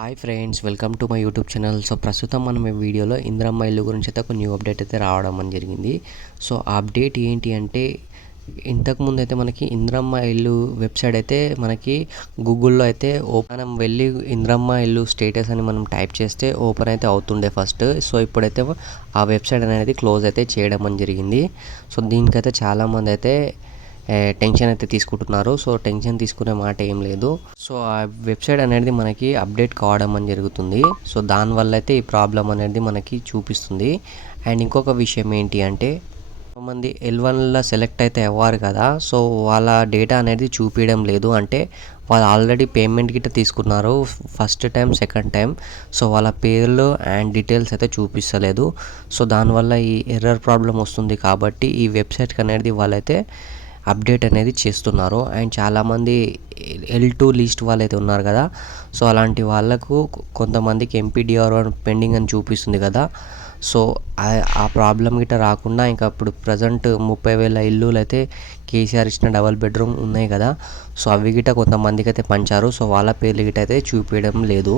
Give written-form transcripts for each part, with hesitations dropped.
Hi friends, welcome to my YouTube channel. So ప్రస్తుతం మనం ఈ వీడియోలో ఇందిరమ్మ ఇల్లు గురించి అయితే ఒక న్యూ అప్డేట్ అయితే రావడం అని జరిగింది. సో ఆ అప్డేట్ ఏంటి అంటే, ఇంతకుముందు అయితే మనకి ఇందిరమ్మ ఇల్లు వెబ్సైట్ అయితే మనకి గూగుల్లో అయితే మనం వెళ్ళి ఇందిరమ్మ ఇల్లు స్టేటస్ అని మనం టైప్ చేస్తే ఓపెన్ అయితే అవుతుండే ఫస్ట్. సో ఇప్పుడైతే ఆ వెబ్సైట్ అనేది క్లోజ్ అయితే చేయడం అని జరిగింది. సో దీనికైతే చాలామంది అయితే టెన్షన్ అయితే తీసుకుంటున్నారు. సో టెన్షన్ తీసుకునే మాట ఏం లేదు. సో ఆ వెబ్సైట్ అనేది మనకి అప్డేట్ కావడం అని జరుగుతుంది. సో దానివల్ల అయితే ఈ ప్రాబ్లం అనేది మనకి చూపిస్తుంది. అండ్ ఇంకొక విషయం ఏంటి అంటే, కొంతమంది L1లో సెలెక్ట్ అయితే అవ్వారు కదా, సో వాళ్ళ డేటా అనేది చూపించడం లేదు. అంటే వాళ్ళు ఆల్రెడీ పేమెంట్ గిట్ట తీసుకున్నారు first time, second time. So వాళ్ళ పేర్లు అండ్ డీటెయిల్స్ అయితే చూపిస్తలేదు. సో దానివల్ల ఈ ఎర్రర్ ప్రాబ్లం వస్తుంది. కాబట్టి ఈ వెబ్సైట్కి అనేది వాళ్ళైతే అప్డేట్ అనేది చేస్తున్నారు. అండ్ చాలామంది L2 లిస్ట్ వాళ్ళైతే ఉన్నారు కదా, సో అలాంటి వాళ్ళకు కొంతమందికి ఎంపీడీఆర్ పెండింగ్ అని చూపిస్తుంది కదా. సో ఆ ప్రాబ్లం గిట్ట రాకుండా, ఇంకా ఇప్పుడు ప్రజెంట్ 30,000 ఇల్లులు అయితే కేసీఆర్ ఇచ్చిన డబల్ బెడ్రూమ్ ఉన్నాయి కదా, సో అవి గిట్ట కొంతమందికి అయితే పంచారు. సో వాళ్ళ పేర్లు గిట్ట అయితే చూపించడం లేదు.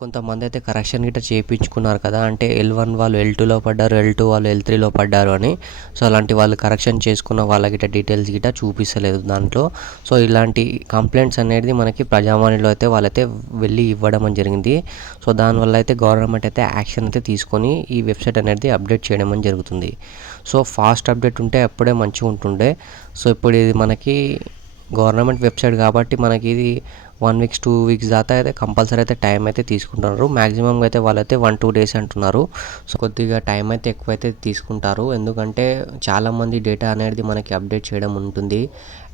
కొంతమంది అయితే కరెక్షన్ గిట్ట చేయించుకున్నారు కదా, అంటే L1 వాళ్ళు L2లో పడ్డారు, L2 వాళ్ళు L3లో పడ్డారు అని. సో అలాంటి వాళ్ళు కరెక్షన్ చేసుకున్న వాళ్ళ గిట్ట డీటెయిల్స్ గిట్ట చూపిస్తలేదు దాంట్లో. సో ఇలాంటి కంప్లైంట్స్ అనేది మనకి ప్రజావాణిలో అయితే వాళ్ళైతే వెళ్ళి ఇవ్వడం అని జరిగింది. సో దానివల్ల అయితే గవర్నమెంట్ అయితే యాక్షన్ అయితే తీసుకొని ఈ వెబ్సైట్ అనేది అప్డేట్ చేయడం అని జరుగుతుంది. సో ఫాస్ట్ అప్డేట్ ఉంటే అప్పుడే మంచిగా ఉంటుండే. సో ఇప్పుడు ఇది మనకి గవర్నమెంట్ వెబ్సైట్ కాబట్టి మనకి ఇది 1 వీక్స్ 2 వీక్స్ దాకా అయితే కంపల్సరీ అయితే టైం అయితే తీసుకుంటున్నారు. మ్యాక్సిమం అయితే వాళ్ళైతే 1-2 డేస్ అంటున్నారు. సో కొద్దిగా టైం అయితే ఎక్కువైతే తీసుకుంటారు. ఎందుకంటే చాలామంది డేటా అనేది మనకి అప్డేట్ చేయడం ఉంటుంది.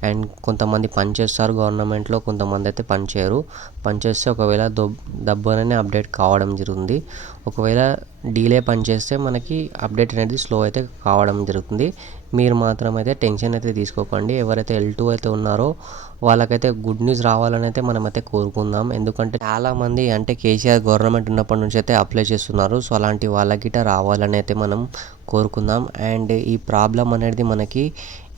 అండ్ కొంతమంది పనిచేస్తారు గవర్నమెంట్లో, కొంతమంది అయితే పనిచేయరు. పనిచేస్తే ఒకవేళ దబ్బుననే అప్డేట్ కావడం జరుగుతుంది. ఒకవేళ డీలే పనిచేస్తే మనకి అప్డేట్ అనేది స్లో అయితే కావడం జరుగుతుంది. మీరు మాత్రం అయితే టెన్షన్ అయితే తీసుకోకండి. ఎవరైతే L2 అయితే ఉన్నారో వాళ్ళకైతే గుడ్ న్యూస్ రావాలని అయితే మనమైతే కోరుకుందాం. ఎందుకంటే చాలామంది అంటే కేసీఆర్ గవర్నమెంట్ ఉన్నప్పటి నుంచి అయితే అప్లై చేస్తున్నారు. సో అలాంటి వాళ్ళకి రావాలని అయితే మనం కోరుకుందాం. అండ్ ఈ ప్రాబ్లం అనేది మనకి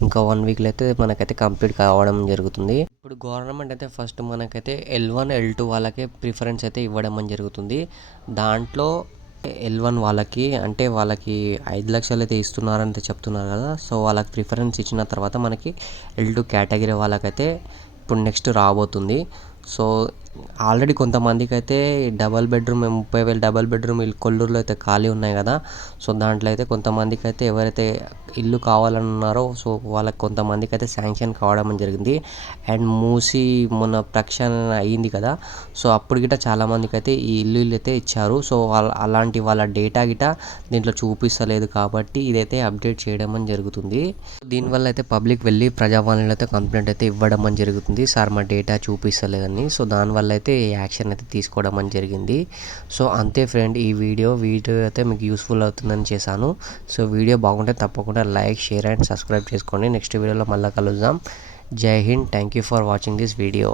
ఇంకా 1 వీక్లో అయితే మనకైతే కంప్లీట్ కావడం జరుగుతుంది. ఇప్పుడు గవర్నమెంట్ అయితే ఫస్ట్ మనకైతే L1 L2 వాళ్ళకే ప్రిఫరెన్స్ అయితే ఇవ్వడం అని జరుగుతుంది. దాంట్లో L1 వాళ్ళకి అంటే వాళ్ళకి 5 లక్షలు అయితే ఇస్తున్నారని చెప్తున్నారు కదా. సో వాళ్ళకి ప్రిఫరెన్స్ ఇచ్చిన తర్వాత మనకి L2 కేటగిరీ వాళ్ళకైతే ఇప్పుడు నెక్స్ట్ రాబోతుంది. సో ఆల్రెడీ కొంతమందికి అయితే డబల్ బెడ్రూమ్ 30,000 డబల్ బెడ్రూమ్ కొల్లూరులో అయితే ఖాళీ ఉన్నాయి కదా. సో దాంట్లో అయితే కొంతమందికి అయితే ఎవరైతే ఇల్లు కావాలన్నారో సో వాళ్ళకి కొంతమందికి అయితే శాంక్షన్ కావడం జరిగింది. అండ్ మూసి మొన్న ప్రక్షాళన అయ్యింది కదా, సో అప్పుడు గిట్ట చాలామందికి అయితే ఈ ఇల్లు అయితే ఇచ్చారు. సో అలాంటి వాళ్ళ డేటా గిట్ట దీంట్లో చూపిస్తలేదు కాబట్టి ఇదైతే అప్డేట్ చేయడం అని జరుగుతుంది. దీనివల్ల అయితే పబ్లిక్ వెళ్ళి ప్రజావాణిలో అయితే కంప్లైంట్ అయితే ఇవ్వడం అని జరుగుతుంది, సార్ మా డేటా చూపిస్తలేదని. సో దానివల్ల అయితే ఈ యాక్షన్ అయితే తీసుకోవడం అని జరిగింది. సో అంతే ఫ్రెండ్, ఈ వీడియో అయితే మీకు యూస్ఫుల్ అవుతుందని చేశాను. సో వీడియో బాగుంటే తప్పకుండా లైక్, షేర్ అండ్ సబ్స్క్రైబ్ చేసుకోండి. నెక్స్ట్ వీడియోలో మళ్ళీ కలుద్దాం. జై Hind. Thank you for watching this video.